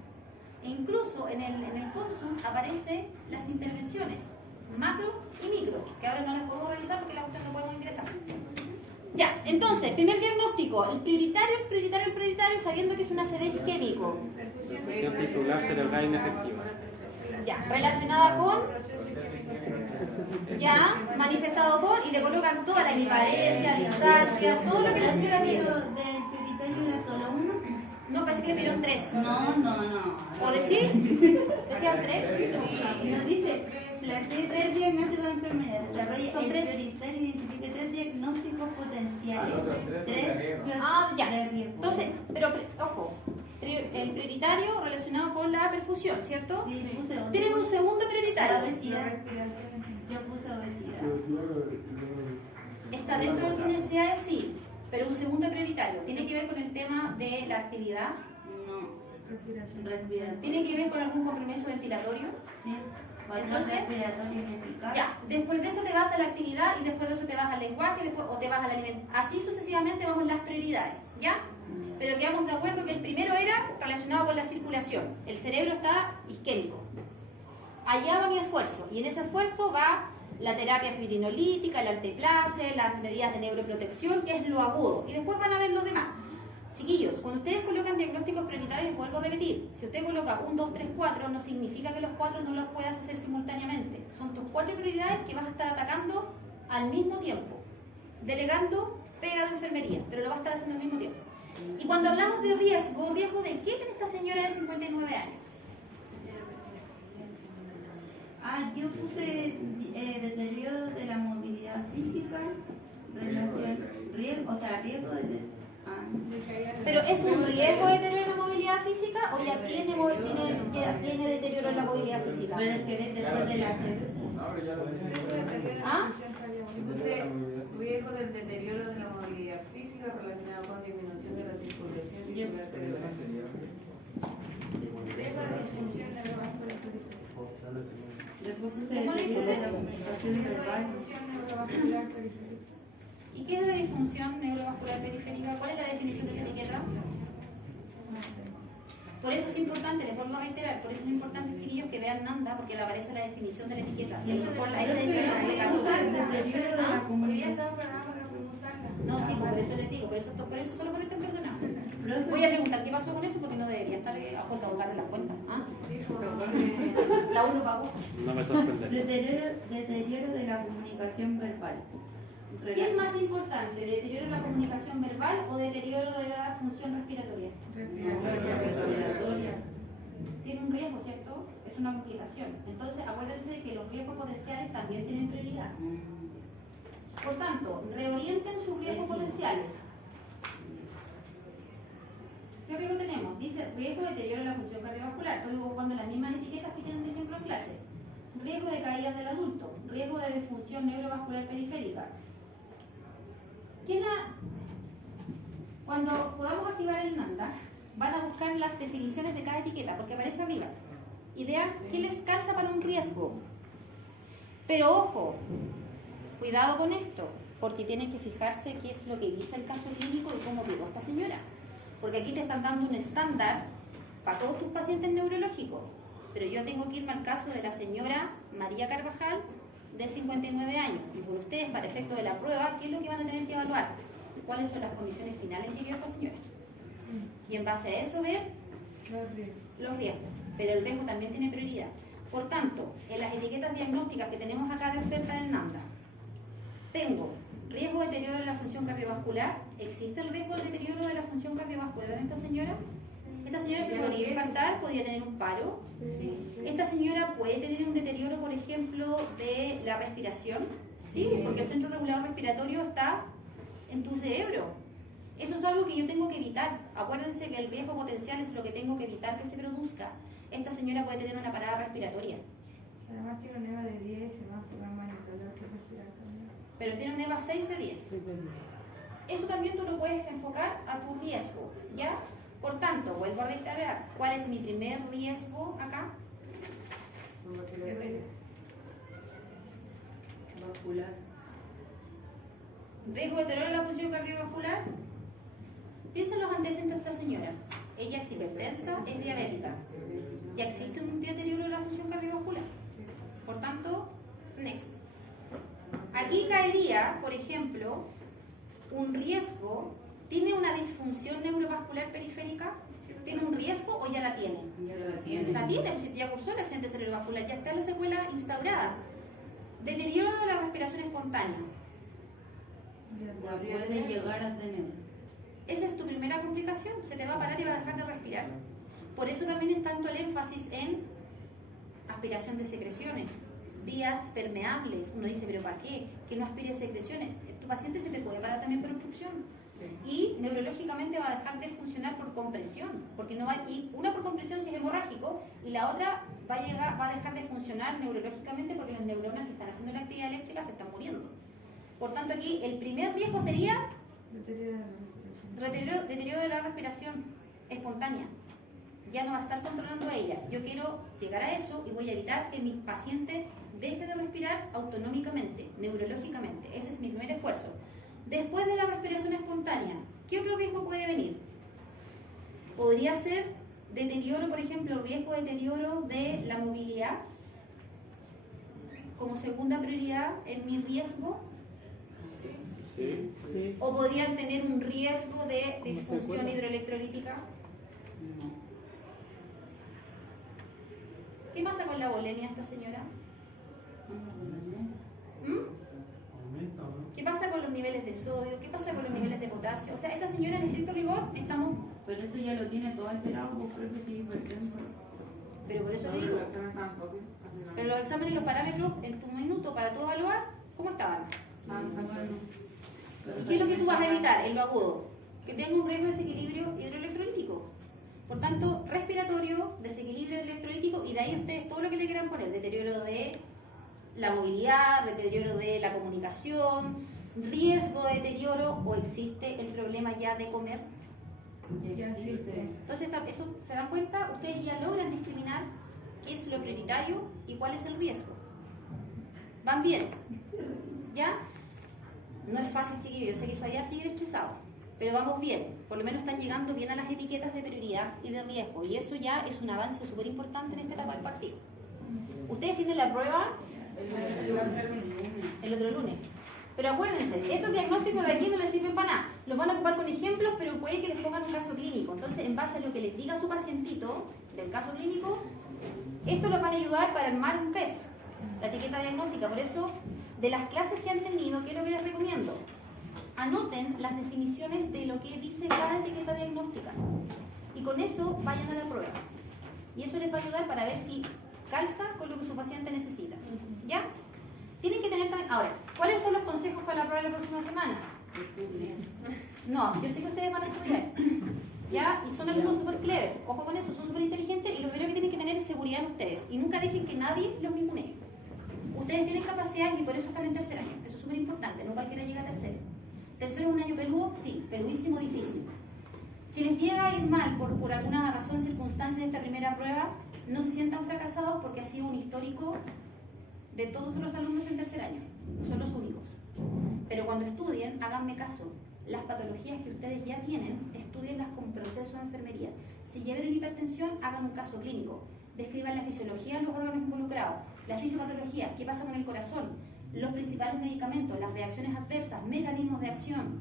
E incluso en el Consum aparecen las intervenciones, macro y micro, que ahora no las podemos revisar porque la cuestión no podemos ingresar. Ya, entonces, primer diagnóstico, el prioritario, sabiendo que es un ACV isquémico. Perfusión tisular cerebral inefectiva. Ya, relacionada con, ya, manifestado por, y le colocan toda la hemiparesia, disartria, todo lo que la señora tiene. ¿Del prioritario era solo uno? No, parece que le pidieron 3. No. ¿O decir? ¿Decían 3? Nos dice, plantea 3 diagnósticos de enfermedad, desarrolla Son el tres. prioritario, identifica 3 diagnósticos potenciales. 3 Ah, ya. Entonces, pero, ojo, el prioritario relacionado con la perfusión, ¿cierto? Sí, puse otro. Tienen un segundo La prioritario. obesidad. Yo puse obesidad. Está dentro de tu necesidad, sí, pero un segundo prioritario. Tiene que ver con el tema de la actividad. No. Respiración. Tiene que ver con algún compromiso ventilatorio. Sí. Entonces, respiratorio ineficaz. Ya, después de eso te vas a la actividad y después de eso te vas al lenguaje después, o te vas al alimento. Así sucesivamente vamos las prioridades, ¿ya? Pero quedamos de acuerdo que el primero era relacionado con la circulación. El cerebro está isquémico. Allá va mi esfuerzo y en ese esfuerzo va la terapia fibrinolítica, el alteplase, las medidas de neuroprotección, que es lo agudo. Y después van a ver lo demás. Chiquillos, cuando ustedes colocan diagnósticos prioritarios, vuelvo a repetir, si usted coloca 1, 2, 3, 4, no significa que los 4 no los puedas hacer simultáneamente. Son tus 4 prioridades que vas a estar atacando al mismo tiempo, delegando pega de enfermería, pero lo vas a estar haciendo al mismo tiempo. Y cuando hablamos de riesgo, ¿riesgo de qué tiene esta señora de 59 años? Yo puse deterioro de la movilidad física, riesgo de... ¿Pero es un riesgo de deterioro en la movilidad física o ya tiene deterioro en la movilidad física? Pero es que después de la ¿Ah? Puse riesgo del deterioro de la movilidad física relacionado con disminución de la circulación tisular cerebral. Después puse deterioro de la comunicación verbal. ¿Y qué es la disfunción neurovascular periférica? ¿Cuál es la definición de esa etiqueta? Por eso es importante, les vuelvo a reiterar, por eso es importante, chiquillos, que vean NANDA, porque le aparece la definición de la etiqueta. Por esa definición de causa. Deterioro de la comunicación. No, sí, por eso les digo, por eso solo por esto perdonado. Voy a preguntar qué pasó con eso porque no debería estar por caducar en las cuentas. ¿Ah? La uno pagó. No me sorprende. Deterioro de la comunicación verbal. ¿Qué es más importante, deterioro de la comunicación verbal o deterioro de la función respiratoria? Respiratoria. Tiene un riesgo, ¿cierto? Es una complicación. Entonces, acuérdense que los riesgos potenciales también tienen prioridad. Por tanto, reorienten sus riesgos potenciales. ¿Qué riesgo tenemos? Dice riesgo de deterioro de la función cardiovascular. Estoy ocupando las mismas etiquetas que tienen de ejemplo en clase. Riesgo de caída del adulto. Riesgo de disfunción neurovascular periférica. Cuando podamos activar el NANDA, van a buscar las definiciones de cada etiqueta, porque aparece arriba. Y vean qué les calza para un riesgo. Pero ojo, cuidado con esto. porque tienen que fijarse qué es lo que dice el caso clínico y cómo quedó esta señora. Porque aquí te están dando un estándar para todos tus pacientes neurológicos. Pero yo tengo que irme al caso de la señora María Carvajal, de 59 años. Y por ustedes, para efecto de la prueba, ¿qué es lo que van a tener que evaluar? ¿Cuáles son las condiciones finales que quedó esta señora? Y en base a eso ver los riesgos. Pero el riesgo también tiene prioridad. Por tanto, en las etiquetas diagnósticas que tenemos acá de oferta del NANDA, tengo riesgo de deterioro de la función cardiovascular. ¿Existe el riesgo de deterioro de la función cardiovascular en esta señora? Esta señora se podría infartar, podría tener un paro. Esta señora puede tener un deterioro, por ejemplo, de la respiración. Sí, porque el centro regulador respiratorio está en tu cerebro. Eso es algo que yo tengo que evitar. Acuérdense que el riesgo potencial es lo que tengo que evitar que se produzca. Esta señora puede tener una parada respiratoria. Además tiene un EVA de 10 y se va a enfocar más en el dolor que respirar también. Pero tiene un EVA 6 de 10. Eso también tú lo puedes enfocar a tu riesgo, ¿ya? Por tanto, vuelvo a reiterar, ¿cuál es mi primer riesgo acá? Vascular. Riesgo de deterioro de la función cardiovascular. Piensa en los antecedentes de esta señora. Ella es hipertensa, es diabética. Ya existe un deterioro de la función cardiovascular. Por tanto, next. Aquí caería, por ejemplo, un riesgo. ¿Tiene una disfunción neurovascular periférica? ¿Tiene un riesgo o ya la tiene? Ya la tiene. La tiene, pues ya cursó el accidente cerebrovascular, ya está la secuela instaurada. Deterioro de la respiración espontánea. La puede llegar a tener. Esa es tu primera complicación, se te va a parar y va a dejar de respirar. Por eso también es tanto el énfasis en aspiración de secreciones, vías permeables. Uno dice, ¿pero para qué? Que no aspire secreciones. Tu paciente se te puede parar también por obstrucción. Y neurológicamente va a dejar de funcionar por compresión, porque no va, y una por compresión si es hemorrágico, y la otra va a dejar de funcionar neurológicamente porque las neuronas que están haciendo la actividad eléctrica se están muriendo. Por tanto, aquí el primer riesgo sería deterioro de la respiración espontánea. Ya no va a estar controlando ella. Yo quiero llegar a eso y voy a evitar que mi paciente deje de respirar autonómicamente, neurológicamente. Ese es mi primer esfuerzo. Después de la respiración espontánea, ¿qué otro riesgo puede venir? Podría ser deterioro, por ejemplo, riesgo de deterioro de la movilidad como segunda prioridad en mi riesgo. Sí. Sí. ¿O podrían tener un riesgo de disfunción hidroelectrolítica? ¿Qué pasa con la bulimia esta señora? ¿Mm? ¿Qué pasa con los niveles de sodio? ¿Qué pasa con los niveles de potasio? O sea, esta señora en estricto rigor estamos... Pero eso ya lo tiene todo alterado, pues creo que sí, hipertenso. Pero por eso le digo. Pero los exámenes y los parámetros en tu minuto para tú evaluar, ¿cómo estaban? ¿Y qué es lo que tú vas a evitar en lo agudo? Que tenga un riesgo de desequilibrio hidroelectrolítico. Por tanto, respiratorio, desequilibrio electrolítico, y de ahí ustedes todo lo que le quieran poner, deterioro de la movilidad, deterioro de la comunicación, riesgo de deterioro, o existe el problema ya de comer. Ya existe. Entonces, eso se dan cuenta, ustedes ya logran discriminar qué es lo prioritario y cuál es el riesgo. ¿Van bien? ¿Ya? No es fácil, chiquillos, yo sé que eso allá sigue estresado, pero vamos bien, por lo menos están llegando bien a las etiquetas de prioridad y de riesgo, y eso ya es un avance súper importante en esta etapa del partido. Ustedes tienen la prueba el otro lunes, pero acuérdense, estos diagnósticos de aquí no les sirven para nada, los van a ocupar con ejemplos, pero puede que les pongan un caso clínico. Entonces, en base a lo que les diga su pacientito del caso clínico, esto los van a ayudar para armar un test, la etiqueta diagnóstica. Por eso, de las clases que han tenido, ¿qué es lo que les recomiendo? Anoten las definiciones de lo que dice cada etiqueta diagnóstica y con eso vayan a la prueba. Y eso les va a ayudar para ver si calza con lo que su paciente necesita. ¿Ya? Tienen que tener... Ahora, ¿cuáles son los consejos para la prueba de la próxima semana? No, yo sé que ustedes van a estudiar. ¿Ya? Y son alumnos súper clever. Ojo con eso, son súper inteligentes, y lo primero que tienen que tener es seguridad en ustedes. Y nunca dejen que nadie los ningunee. Ustedes tienen capacidades y por eso están en tercer año. Eso es súper importante, no cualquiera llega a tercero. ¿Tercero es un año peludo? Sí, peludísimo, difícil. Si les llega a ir mal por alguna razón, circunstancia en esta primera prueba, no se sientan fracasados porque ha sido un histórico de todos los alumnos en tercer año. No son los únicos. Pero cuando estudien, háganme caso. Las patologías que ustedes ya tienen, estudienlas con proceso de enfermería. Si llevan hipertensión, hagan un caso clínico. Describan la fisiología de los órganos involucrados, la fisiopatología, qué pasa con el corazón, los principales medicamentos, las reacciones adversas, mecanismos de acción,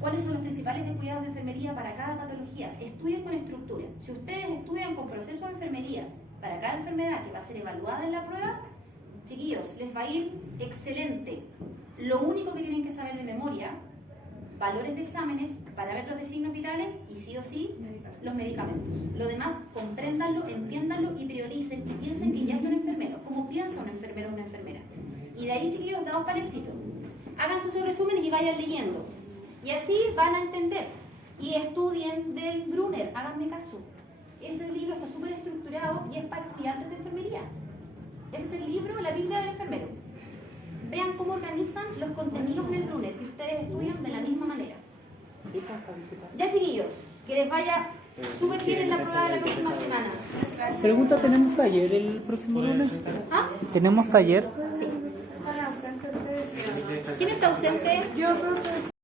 cuáles son los principales descuidados de enfermería para cada patología. Estudien con estructura. Si ustedes estudian con proceso de enfermería para cada enfermedad que va a ser evaluada en la prueba, chiquillos, les va a ir excelente. Lo único que tienen que saber de memoria, valores de exámenes, parámetros de signos vitales y sí o sí, los medicamentos. Lo demás, compréndanlo, entiéndanlo y prioricen y piensen que ya son enfermeros. ¿Cómo piensa un enfermero o una enfermera? Y de ahí, chiquillos, dados para el éxito. Hagan sus resúmenes y vayan leyendo. Y así van a entender. Y estudien del Brunner, háganme caso. Ese libro está súper estructurado y es para estudiantes de enfermería. Ese es el libro, la Biblia del enfermero. Vean cómo organizan los contenidos en el Brunner y ustedes estudian de la misma manera. Ya, chiquillos, que les vaya súper bien en la prueba de la próxima semana. Pregunta, ¿tenemos taller el próximo lunes? ¿Ah? ¿Tenemos taller? Sí. ¿Quién está ausente? Yo, profe.